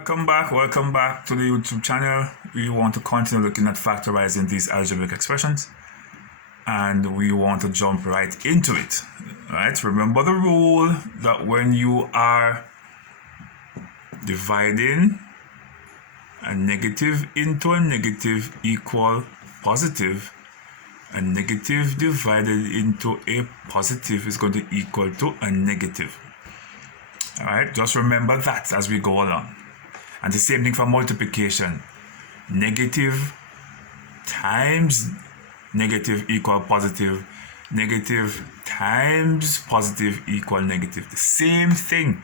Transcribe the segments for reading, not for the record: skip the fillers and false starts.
Welcome back to the YouTube channel. We want to continue looking at factorizing these algebraic expressions, and we want to jump right into it. Right? Remember the rule that when you are dividing a negative into a negative equal positive, a negative divided into a positive is going to equal to a negative. All right, just remember that as we go along. And the same thing for multiplication. Negative times negative equal positive. Negative times positive equal negative. The same thing.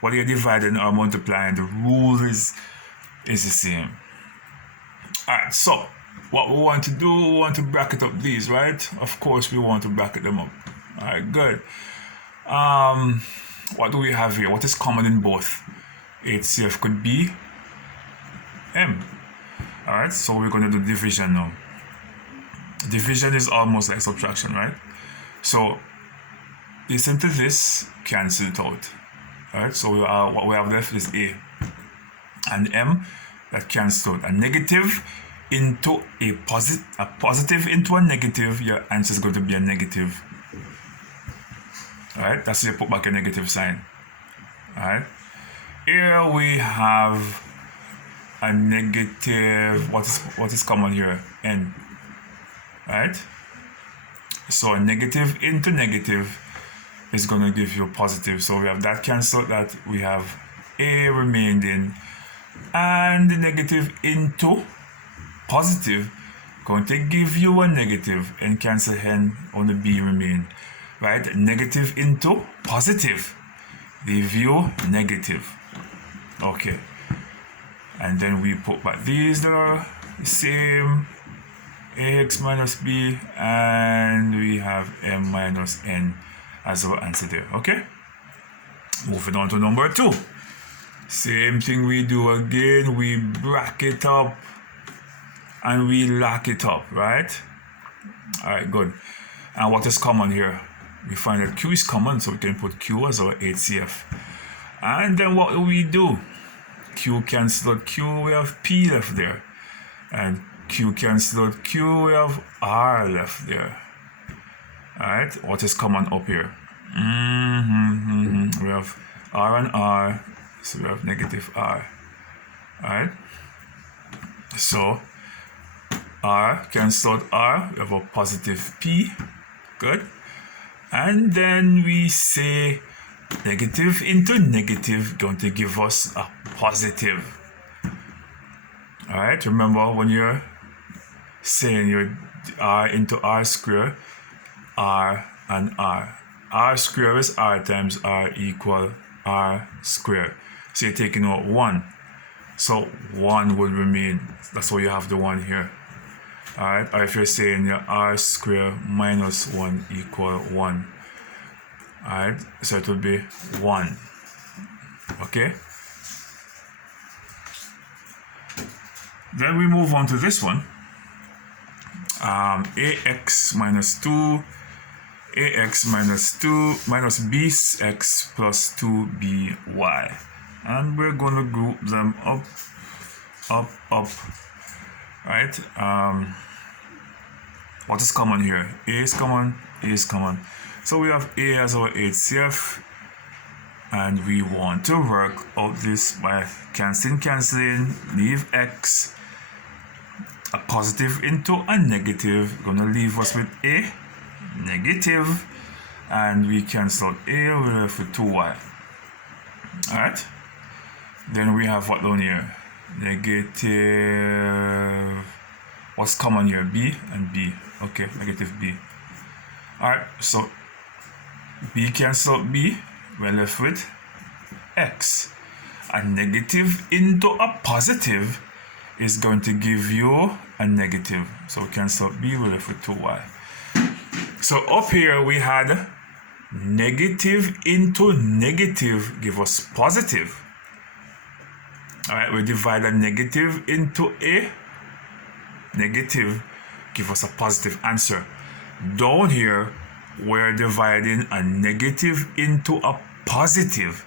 Whether you're dividing or multiplying, the rule is the same. Alright, so what we want to do, we want to bracket up these, right? Of course, we want to bracket them up. Alright, good. What do we have here? What is common in both? HCF could be M. Alright, so we're going to do division now. Division is almost like subtraction, right? So listen to this, cancel it out. Alright, so what we have left is A and M that cancel out. A negative into a positive into a negative, your answer is going to be a negative. Alright, that's why you put back a negative sign. Alright. Here we have a negative. What is common here? N. Right? So a negative into negative is going to give you positive. So we have that cancelled, that we have A remaining, and the negative into positive going to give you a negative, and cancel N on the B remain. Right? Negative into positive leave you negative. Okay, and then we put back these that are the same, ax minus b, and we have m minus n as our answer there. Okay, moving on to number 2. Same thing we do again. We bracket up and we lock it up, right? All right, good. And what is common here? We find that q is common, so we can put q as our HCF. And then what do we do? Q cancel out Q, we have P left there. And Q cancel out Q, we have R left there. Alright, what is common up here? We have R and R, so we have negative R. Alright, so R cancel out R, we have a positive P. Good. And then we say negative into negative going to give us a positive. All right, remember when you're saying your R into R square, R and R. R square is R times R equal R square. So you're taking out 1. So 1 will remain. That's why you have the 1 here. All right, or if you're saying your R square minus 1 equal 1. Alright, so it will be 1. Okay. Then we move on to this one. Ax minus 2, ax minus 2 minus bx plus 2by. And we're going to group them up. Right? What is common here? A is common, A is common. So we have A as our HCF, and we want to work out this by cancelling, leave x, a positive into a negative, gonna leave us with a negative, and we cancel out A, we're left with 2y. Alright, then we have what down here? Negative, what's common here? B and B. Okay, negative B. Alright, so B cancel out B, we're left with x. A negative into a positive is going to give you a negative. So cancel out B, we're left with 2y. So up here we had negative into negative give us positive. Alright, we divide a negative into a negative, give us a positive answer. Down here, we're dividing a negative into a positive.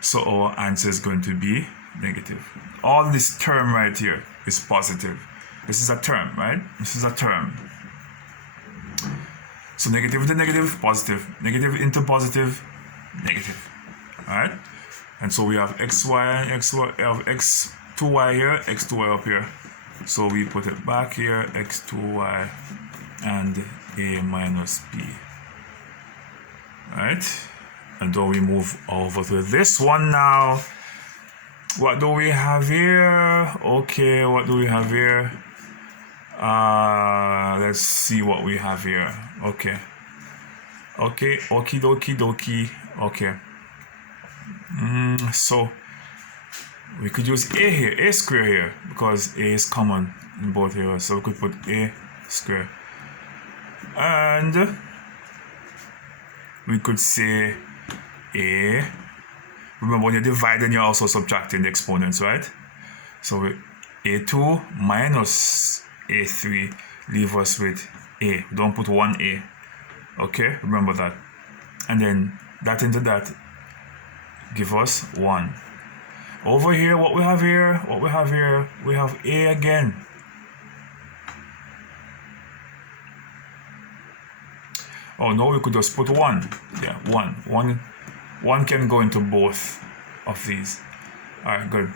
So our answer is going to be negative. All this term right here is positive. This is a term, right? This is a term. So negative into negative, positive. Negative into positive, negative. Alright? And so we have xy, xy, have x2y here, x2y up here. So we put it back here, x2y and a minus b. Alright? And then we move over to this one now. What do we have here? Okay, what do we have here? Let's see what we have here. Okay, okie dokie. Okay. So we could use a here, a square here, because a is common in both here. So we could put a square, and we could say a. Remember, when you're dividing, you're also subtracting the exponents, right? So a2 minus a3 leave us with a. Don't put 1a. Okay, remember that. And then that into that give us 1. Over here, what we have here, we have a again. Oh no, we could just put 1. Yeah, 1. 1 can go into both of these. Alright, good.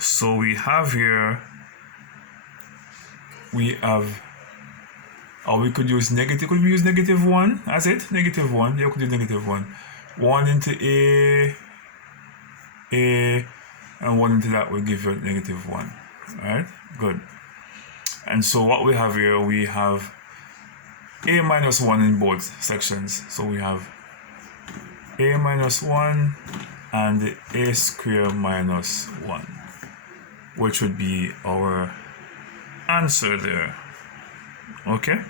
So we have here, we have, or we could use negative, could we use -1 as it? -1, yeah, we could do -1. 1 into a, and 1 into that will give you -1. Alright, good. And so what we have here, we have a minus 1 in both sections. So we have a minus 1 and a square minus 1, which would be our answer there. Okay.